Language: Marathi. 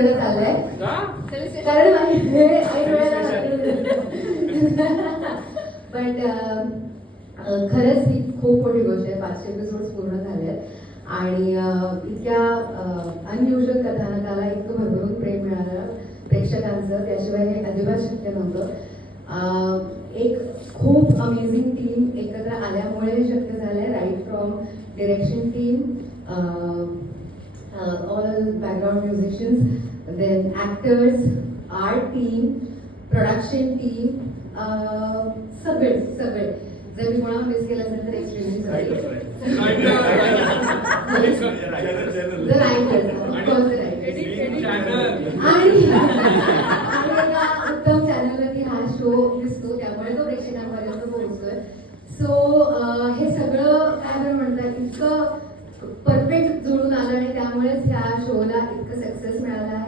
देणं चाललंय कारण बट खरंच ही खूप मोठी गोष्ट आहे. 500 एपिसोड पूर्ण झाले आणि इतक्या अनयुजल कथानकाला इतकं भरभरून प्रेम मिळालं प्रेक्षकांचं, त्याशिवाय हे अजिबात शक्य नव्हतं. एक खूप अमेझिंग टीम एकत्र आल्यामुळे हे शक्य झालंय. Right from direction team, all background musicians, then actors, art team, production team, सगळे जर मी कोणाला मिस केलं असेल तर एक्सट्रीमली सॉरी.